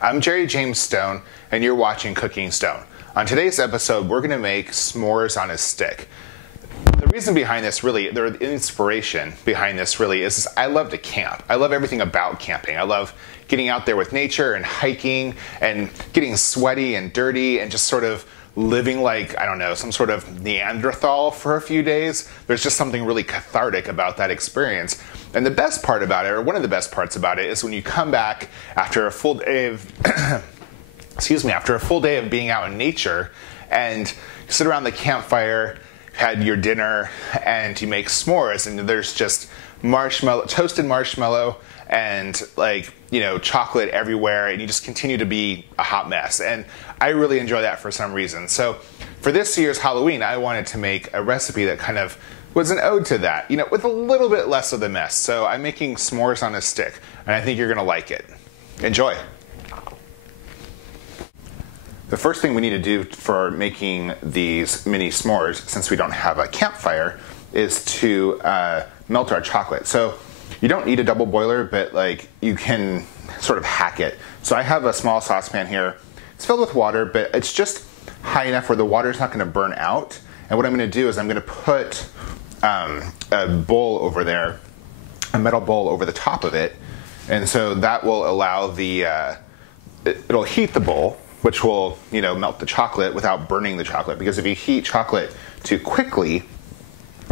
I'm Jerry James Stone, and you're watching Cooking Stone. On today's episode, we're going to make s'mores on a stick. The reason behind this really, the inspiration behind this really is I love to camp. I love everything about camping. I love getting out there with nature and hiking and getting sweaty and dirty and just sort of living like, I don't know, some sort of Neanderthal for a few days. There's just something really cathartic about that experience. And the best part about it, or one of the best parts about it, is when you come back after a full day of, after a full day of being out in nature and you sit around the campfire, had your dinner, and you make s'mores, and there's just toasted marshmallow and chocolate everywhere, and you just continue to be a hot mess. And I really enjoy that for some reason. So for this year's Halloween, I wanted to make a recipe that kind of was an ode to that, with a little bit less of the mess. So I'm making s'mores on a stick, and I think you're gonna like it. Enjoy. The first thing we need to do for making these mini s'mores, since we don't have a campfire, is to melt our chocolate. So you don't need a double boiler, but you can sort of hack it. So I have a small saucepan here. It's filled with water, but it's just high enough where the water's not gonna burn out. And what I'm gonna do is I'm gonna put a bowl over there, a metal bowl over the top of it. And so that will allow it'll heat the bowl, which will, melt the chocolate without burning the chocolate. Because if you heat chocolate too quickly,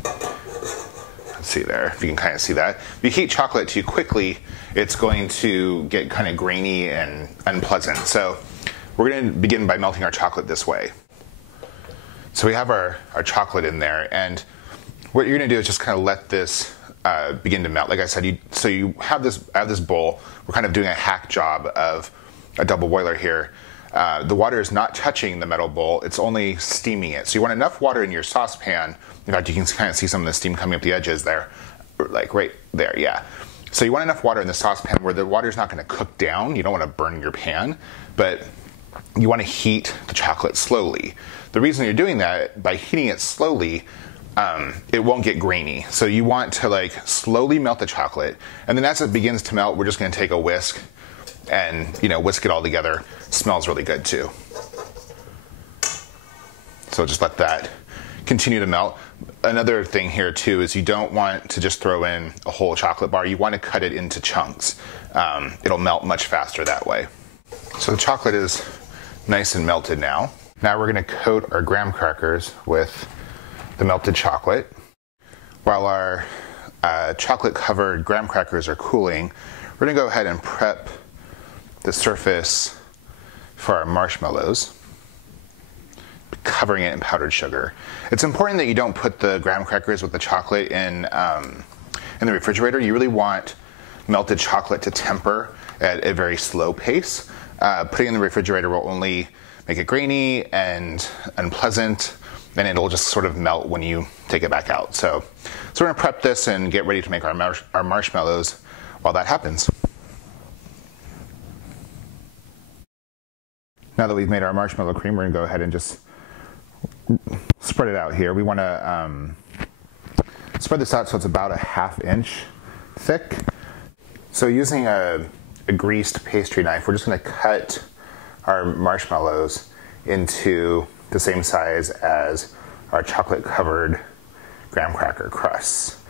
let's see there, if you can kind of see that. If you heat chocolate too quickly, it's going to get kind of grainy and unpleasant. So we're going to begin by melting our chocolate this way. So we have our chocolate in there, and what you're going to do is just kind of let this begin to melt. Like I said, you have this bowl. We're kind of doing a hack job of a double boiler here. The water is not touching the metal bowl, it's only steaming it. So you want enough water in your saucepan. In fact, you can kind of see some of the steam coming up the edges there, like right there, yeah. So you want enough water in the saucepan where the water's not going to cook down. You don't want to burn your pan, but you want to heat the chocolate slowly. The reason you're doing that, by heating it slowly, it won't get grainy. So you want to slowly melt the chocolate, and then as it begins to melt, we're just going to take a whisk and whisk it all together. Smells really good too. So just let that continue to melt. Another thing here too is you don't want to just throw in a whole chocolate bar. You want to cut it into chunks. It'll melt much faster that way. So the chocolate is nice and melted now. Now we're going to coat our graham crackers with the melted chocolate. While our chocolate covered graham crackers are cooling, we're going to go ahead and prep the surface for our marshmallows, covering it in powdered sugar. It's important that you don't put the graham crackers with the chocolate in the refrigerator. You really want melted chocolate to temper at a very slow pace. Putting it in the refrigerator will only make it grainy and unpleasant, and it'll just sort of melt when you take it back out. So we're gonna prep this and get ready to make our marshmallows while that happens. Now that we've made our marshmallow cream, we're gonna go ahead and just spread it out here. We wanna spread this out so it's about a ½ inch thick. So using a greased pastry knife, we're just gonna cut our marshmallows into the same size as our chocolate covered graham cracker crusts.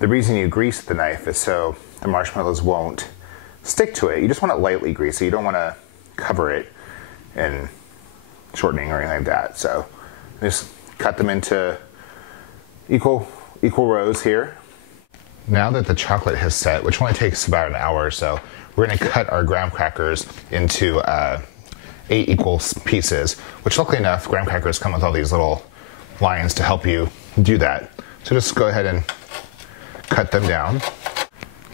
The reason you grease the knife is so the marshmallows won't stick to it. You just want it lightly greasy. You don't wanna cover it and shortening or anything like that. So just cut them into equal rows here. Now that the chocolate has set, which only takes about an hour or so, we're gonna cut our graham crackers into 8 equal pieces, which luckily enough, graham crackers come with all these little lines to help you do that. So just go ahead and cut them down.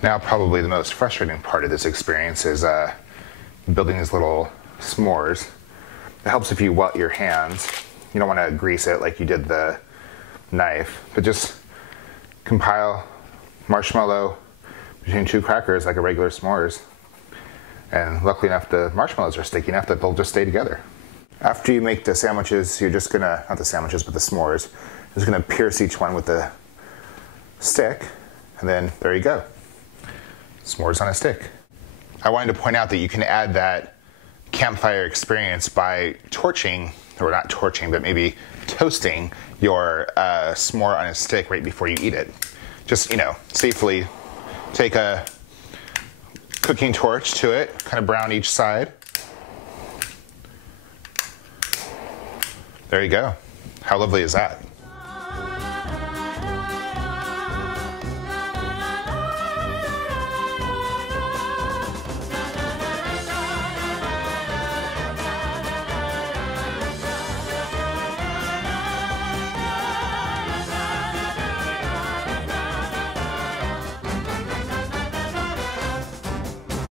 Now probably the most frustrating part of this experience is building these little s'mores. It helps if you wet your hands. You don't want to grease it like you did the knife, but just compile marshmallow between 2 crackers like a regular s'mores. And luckily enough, the marshmallows are sticky enough that they'll just stay together. After you make the sandwiches, you're just gonna, not the sandwiches, but the s'mores, just gonna pierce each one with the stick, and then there you go. S'mores on a stick. I wanted to point out that you can add that campfire experience by torching, or not torching, but maybe toasting your s'more on a stick right before you eat it. Just, safely take a cooking torch to it, kind of brown each side. There you go. How lovely is that?